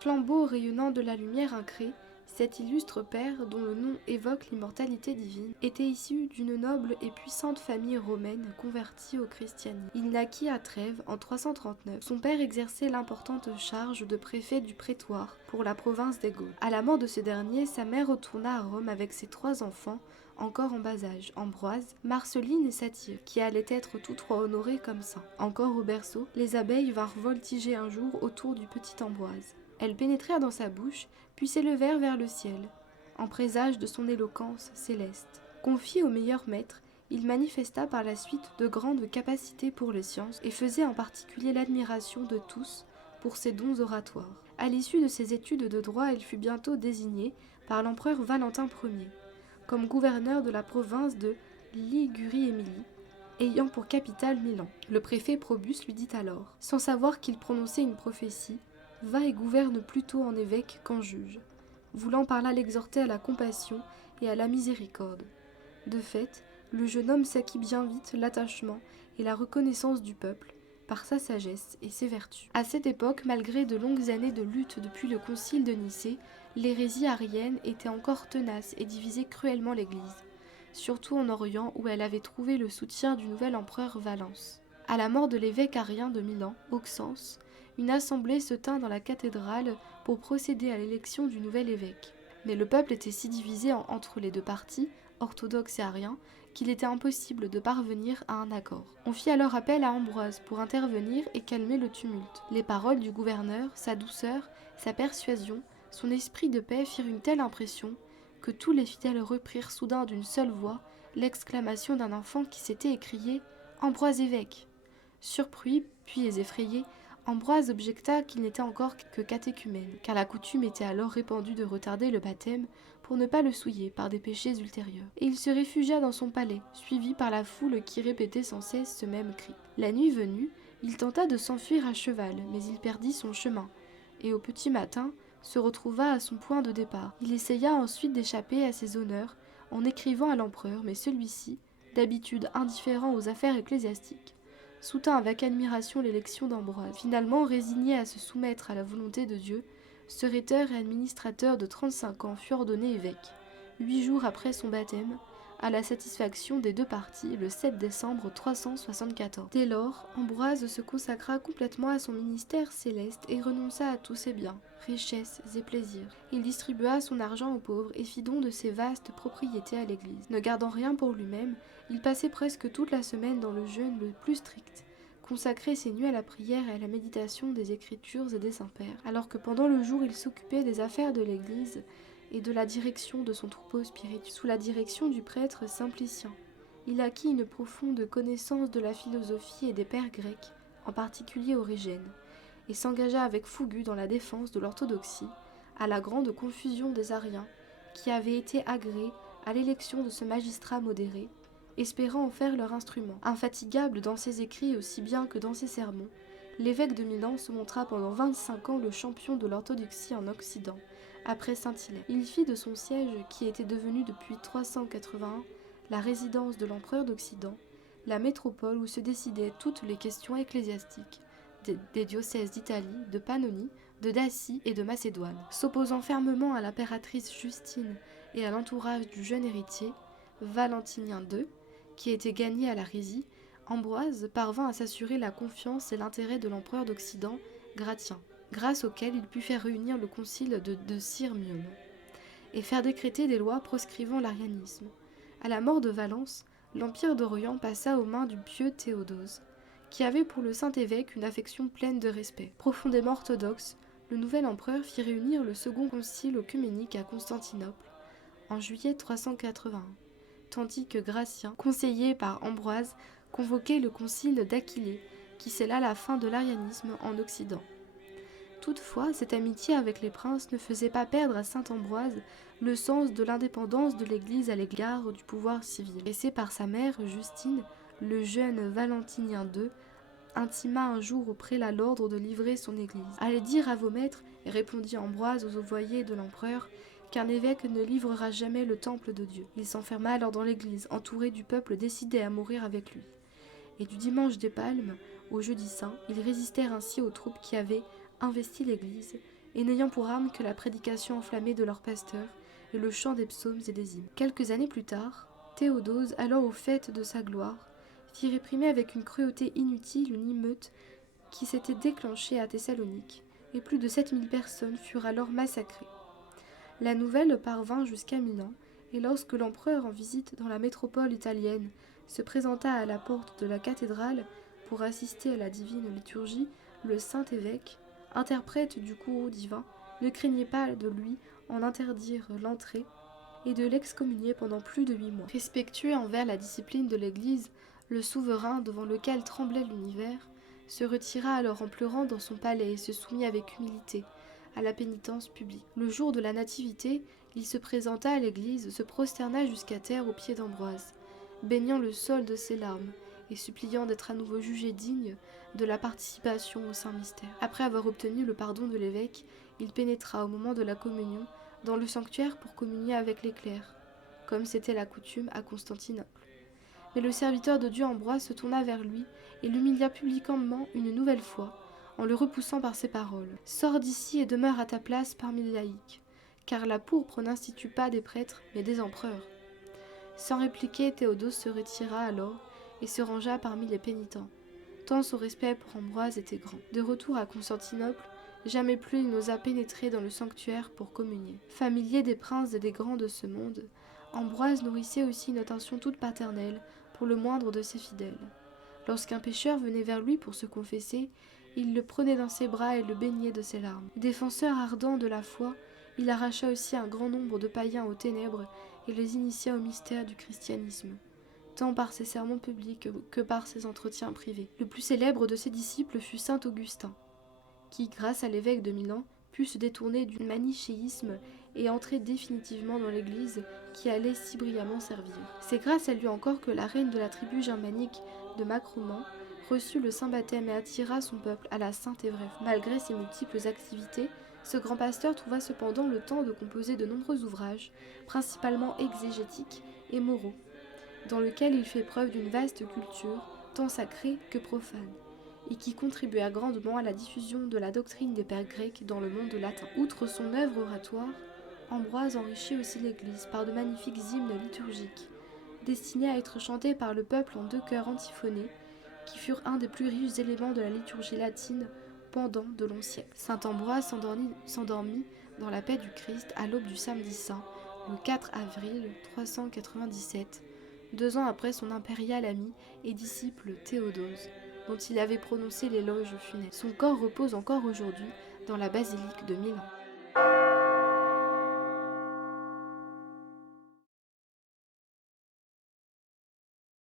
Flambeau rayonnant de la lumière incrée, cet illustre père, dont le nom évoque l'immortalité divine, était issu d'une noble et puissante famille romaine convertie au christianisme. Il naquit à Trèves en 339. Son père exerçait l'importante charge de préfet du prétoire pour la province des Gaules. À la mort de ce dernier, sa mère retourna à Rome avec ses 3 enfants, encore en bas âge, Ambroise, Marceline et Satyre, qui allaient être tous 3 honorés comme saints. Encore au berceau, les abeilles vinrent voltiger un jour autour du petit Ambroise. Elles pénétrèrent dans sa bouche, puis s'élevèrent vers le ciel, en présage de son éloquence céleste. Confié au meilleur maître, il manifesta par la suite de grandes capacités pour les sciences et faisait en particulier l'admiration de tous pour ses dons oratoires. À l'issue de ses études de droit, il fut bientôt désigné par l'empereur Valentin Ier comme gouverneur de la province de Ligurie-Émilie, ayant pour capitale Milan. Le préfet Probus lui dit alors, sans savoir qu'il prononçait une prophétie, « Va et gouverne plutôt en évêque qu'en juge », voulant par là l'exhorter à la compassion et à la miséricorde. De fait, le jeune homme s'acquit bien vite l'attachement et la reconnaissance du peuple, par sa sagesse et ses vertus. À cette époque, malgré de longues années de lutte depuis le concile de Nicée, l'hérésie arienne était encore tenace et divisait cruellement l'Église, surtout en Orient où elle avait trouvé le soutien du nouvel empereur Valens. À la mort de l'évêque arien de Milan, Auxence, une assemblée se tint dans la cathédrale pour procéder à l'élection du nouvel évêque. Mais le peuple était si divisé entre les deux partis, orthodoxes et ariens, qu'il était impossible de parvenir à un accord. On fit alors appel à Ambroise pour intervenir et calmer le tumulte. Les paroles du gouverneur, sa douceur, sa persuasion, son esprit de paix firent une telle impression que tous les fidèles reprirent soudain d'une seule voix l'exclamation d'un enfant qui s'était écrié « Ambroise évêque !» Surpris, puis effrayé, Ambroise objecta qu'il n'était encore que catéchumène, car la coutume était alors répandue de retarder le baptême pour ne pas le souiller par des péchés ultérieurs. Et il se réfugia dans son palais, suivi par la foule qui répétait sans cesse ce même cri. La nuit venue, il tenta de s'enfuir à cheval, mais il perdit son chemin, et au petit matin, se retrouva à son point de départ. Il essaya ensuite d'échapper à ses honneurs en écrivant à l'empereur, mais celui-ci, d'habitude indifférent aux affaires ecclésiastiques, soutint avec admiration l'élection d'Ambroise. Finalement, résigné à se soumettre à la volonté de Dieu, ce rhéteur et administrateur de 35 ans fut ordonné évêque, 8 jours après son baptême, à la satisfaction des deux parties, le 7 décembre 374. Dès lors, Ambroise se consacra complètement à son ministère céleste et renonça à tous ses biens, richesses et plaisirs. Il distribua son argent aux pauvres et fit don de ses vastes propriétés à l'Église. Ne gardant rien pour lui-même, il passait presque toute la semaine dans le jeûne le plus strict, consacrait ses nuits à la prière et à la méditation des Écritures et des Saints-Pères, alors que pendant le jour il s'occupait des affaires de l'Église et de la direction de son troupeau spirituel, sous la direction du prêtre Simplicien. Il acquit une profonde connaissance de la philosophie et des pères grecs, en particulier Origène, et s'engagea avec fougue dans la défense de l'orthodoxie, à la grande confusion des Ariens, qui avaient été agréés à l'élection de ce magistrat modéré, espérant en faire leur instrument. Infatigable dans ses écrits aussi bien que dans ses sermons, l'évêque de Milan se montra pendant 25 ans le champion de l'orthodoxie en Occident, après Saint-Hilaire. Il fit de son siège, qui était devenu depuis 381 la résidence de l'empereur d'Occident, la métropole où se décidaient toutes les questions ecclésiastiques des diocèses d'Italie, de Pannonie, de Dacie et de Macédoine. S'opposant fermement à l'impératrice Justine et à l'entourage du jeune héritier, Valentinien II, qui était gagné à la hérésie, Ambroise parvint à s'assurer la confiance et l'intérêt de l'empereur d'Occident, Gratien, grâce auquel il put faire réunir le concile de Sirmium et faire décréter des lois proscrivant l'arianisme. À la mort de Valence, l'empire d'Orient passa aux mains du pieux Théodose, qui avait pour le saint évêque une affection pleine de respect. Profondément orthodoxe, le nouvel empereur fit réunir le second concile œcuménique à Constantinople en juillet 381, tandis que Gratien, conseillé par Ambroise, convoquait le concile d'Aquilée, qui scella la fin de l'arianisme en Occident. Toutefois, cette amitié avec les princes ne faisait pas perdre à saint Ambroise le sens de l'indépendance de l'Église à l'égard du pouvoir civil. Laissé par sa mère, Justine, le jeune Valentinien II intima un jour au prélat l'ordre de livrer son Église. « Allez dire à vos maîtres, répondit Ambroise aux envoyés de l'empereur, qu'un évêque ne livrera jamais le temple de Dieu. » Il s'enferma alors dans l'Église, entouré du peuple décidé à mourir avec lui. Et du dimanche des Palmes au jeudi saint, ils résistèrent ainsi aux troupes qui avaient investi l'Église et n'ayant pour arme que la prédication enflammée de leur pasteur et le chant des psaumes et des hymnes. Quelques années plus tard, Théodose, alors au faîte de sa gloire, fit réprimer avec une cruauté inutile une émeute qui s'était déclenchée à Thessalonique, et plus de 7000 personnes furent alors massacrées. La nouvelle parvint jusqu'à Milan, et lorsque l'empereur en visite dans la métropole italienne se présenta à la porte de la cathédrale pour assister à la divine liturgie, le saint évêque, interprète du courroux divin, ne craignait pas de lui en interdire l'entrée et de l'excommunier pendant plus de 8 mois. Respectueux envers la discipline de l'Église, le souverain, devant lequel tremblait l'univers, se retira alors en pleurant dans son palais et se soumit avec humilité à la pénitence publique. Le jour de la Nativité, il se présenta à l'église, se prosterna jusqu'à terre aux pieds d'Ambroise, baignant le sol de ses larmes et suppliant d'être à nouveau jugé digne de la participation au saint mystère. Après avoir obtenu le pardon de l'évêque, il pénétra au moment de la communion dans le sanctuaire pour communier avec les clercs, comme c'était la coutume à Constantinople. Mais le serviteur de Dieu Ambroise se tourna vers lui et l'humilia publiquement une nouvelle fois, en le repoussant par ces paroles. « Sors d'ici et demeure à ta place parmi les laïcs, car la pourpre n'institue pas des prêtres, mais des empereurs. » Sans répliquer, Théodose se retira alors et se rangea parmi les pénitents, tant son respect pour Ambroise était grand. De retour à Constantinople, jamais plus il n'osa pénétrer dans le sanctuaire pour communier. Familier des princes et des grands de ce monde, Ambroise nourrissait aussi une attention toute paternelle pour le moindre de ses fidèles. Lorsqu'un pécheur venait vers lui pour se confesser, il le prenait dans ses bras et le baignait de ses larmes. Défenseur ardent de la foi, il arracha aussi un grand nombre de païens aux ténèbres et les initia au mystère du christianisme, tant par ses sermons publics que par ses entretiens privés. Le plus célèbre de ses disciples fut saint Augustin, qui, grâce à l'évêque de Milan, put se détourner du manichéisme et entrer définitivement dans l'Église qui allait si brillamment servir. C'est grâce à lui encore que la reine de la tribu germanique de Macroman reçut le saint baptême et attira son peuple à la sainte et vraie foi. Malgré ses multiples activités, ce grand pasteur trouva cependant le temps de composer de nombreux ouvrages, principalement exégétiques et moraux, dans lesquels il fait preuve d'une vaste culture, tant sacrée que profane, et qui contribua grandement à la diffusion de la doctrine des pères grecs dans le monde latin. Outre son œuvre oratoire, Ambroise enrichit aussi l'Église par de magnifiques hymnes liturgiques, destinés à être chantés par le peuple en 2 chœurs antiphonés, qui furent un des plus riches éléments de la liturgie latine pendant de longs siècles. Saint Ambroise s'endormit dans la paix du Christ à l'aube du samedi saint, le 4 avril 397, 2 ans après son impérial ami et disciple Théodose, dont il avait prononcé l'éloge funèbre. Son corps repose encore aujourd'hui dans la basilique de Milan.